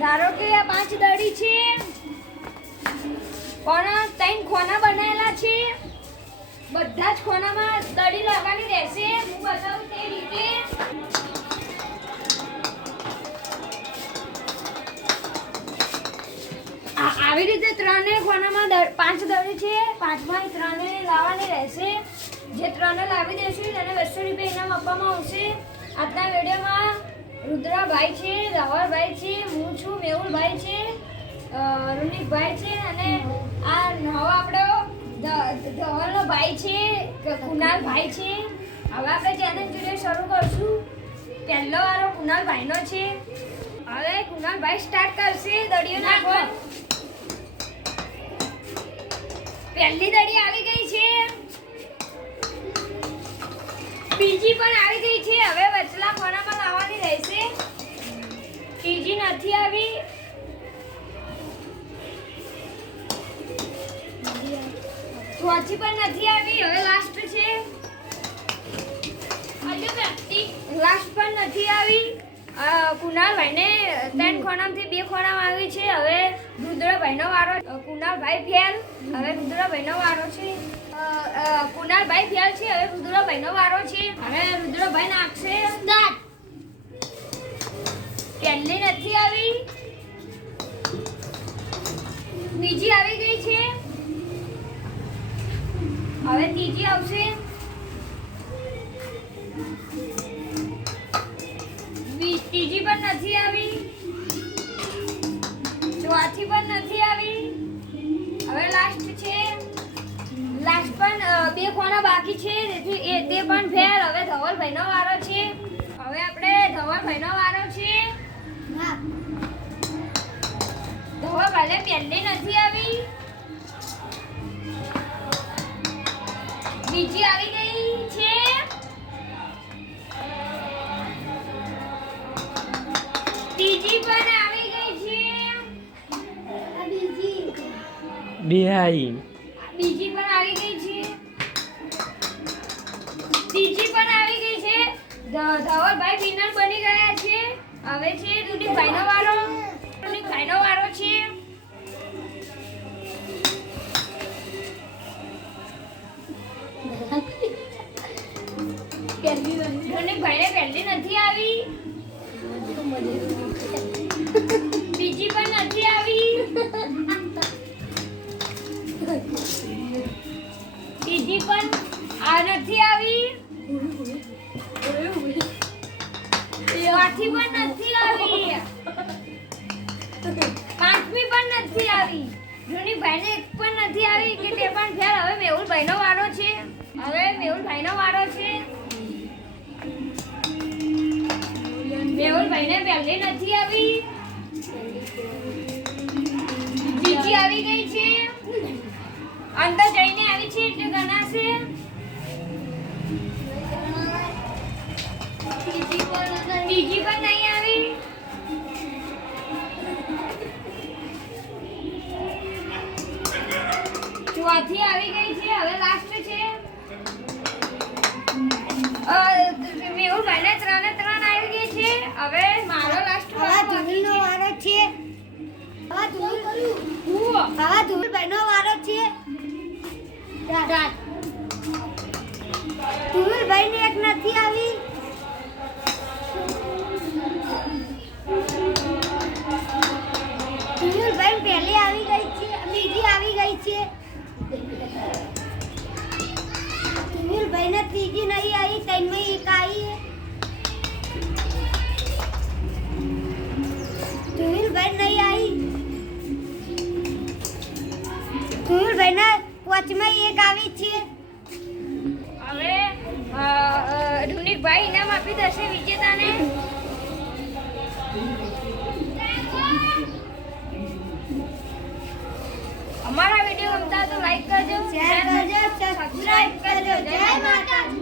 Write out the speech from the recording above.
ધારો કે આ 5 દડી છે પણ 3 ખોના બનાવેલા છે બધા જ ખોનામાં દડી લાવવાની રહેશે હું બતાવું તે રીતે આવી રીતે ત્રણે ખોનામાં 5 દડી છે પાંચમાં ત્રણે લાવવાની રહેશે જે ત્રણે લાવી દેશે તેને 200 રૂપિયા ઇનામ આપવામાં આવશે આજના વિડીયોમાં રુદ્રાભાઈ છે રાવળભાઈ છે હું છું મેહુલભાઈ છે રૂનિકભાઈ છે અને આ નવો આપણો ધવલનો ભાઈ છે કુનાલભાઈ છે હવે આપણે ચેનલ વિડીયો શરૂ કરશું પહેલો વારો કુનાલભાઈનો છે હવે કુનાલભાઈ સ્ટાર્ટ કરશે દડીઓ નાખવા પહેલી દડી આવી ગઈ છે બીજી પણ આવી ગઈ છે હવે વચલા ખોનામાં લાવવાની રહેશે ત્રીજી નથી આવી ચોથી પણ નથી આવી હવે લાસ્ટ છે લાસ્ટ પણ નથી આવી કુનાલભાઈને 3 ખોનામાંથી 2 ખોનામાં આવી છે હવે રુદ્રભાઈનો વારો કુનાલભાઈ ફેલ હવે રુદ્રભાઈનો વારો છે કુનાલભાઈ ફેલ છે હવે રુદ્રભાઈનો વારો છે હવે રુદ્રભાઈ નાખશે સ્ટાર્ટ પહેલી નથી આવી બીજી આવી ગઈ છે હવે ત્રીજી આવશે ત્રીજી પણ નથી આવી ચોથી પણ નથી આવી હવે લાસ્ટ છે લાસ્ટ પણ 2 ખોના બાકી છે તેથી તે પણ ફેલ હવે ધવલભાઈનો વારો છે હવે આપણે ધવલભાઈનો વારો છે ધવલભાઈને પહેલી નથી આવી બીજી આવી ગઈ છે ત્રીજી પણ આવી ગઈ છે બીજી પણ આવી ગઈ છે ત્રીજી પણ આવી ગઈ છે ધવલભાઈ વિનર બની ગયા છે હવે છે રૂનિકભાઈનો વારો રૂનિકભાઈનો વારો છે રૂનિકભાઈને પહેલી નથી આવી બીજી પણ નથી આવી ત્રીજી પણ નથી આવી ચોથી પણ નથી આવી પાંચમી પણ નથી આવી રૂનિકભાઈને એક પણ નથી આવી કે તે પણ ફેલ હવે મેહુલભાઈનો વારો છે હવે મેહુલભાઈનો વારો છે મેહુલભાઈને પહેલી નથી આવી બીજી આવી ગઈ છે અંદર જઈને આવી છે એટલે ગણાશે ત્રીજી પણ નહીં આવી ચોથી આવી ગઈ છે હવે લાસ્ટ છે મેહુલભાઈને 3 આવી ગઈ છે હવે મારો લાસ્ટ ધુલનો વારો છે ધુલભાઈનો વારો છે ધુલભાઈને એક નથી આવી ધુલભાઈ પહેલી આવી ગઈ છે બીજી આવી ગઈ છે ધુલભાઈને ત્રીજી નહીં આવી ત્રણમાં એક આવી ધુલભાઈ નહીં આવી ધુલભાઈના પાંચમાં એક આવી છે હવે રૂનિકભાઈ ઇનામ આપી દેશે વિજેતાને અમારા વિડીયો ગમતા તો લાઈક કરજો શેર કરજો સબસ્ક્રાઇબ કરજો જય માતાજી।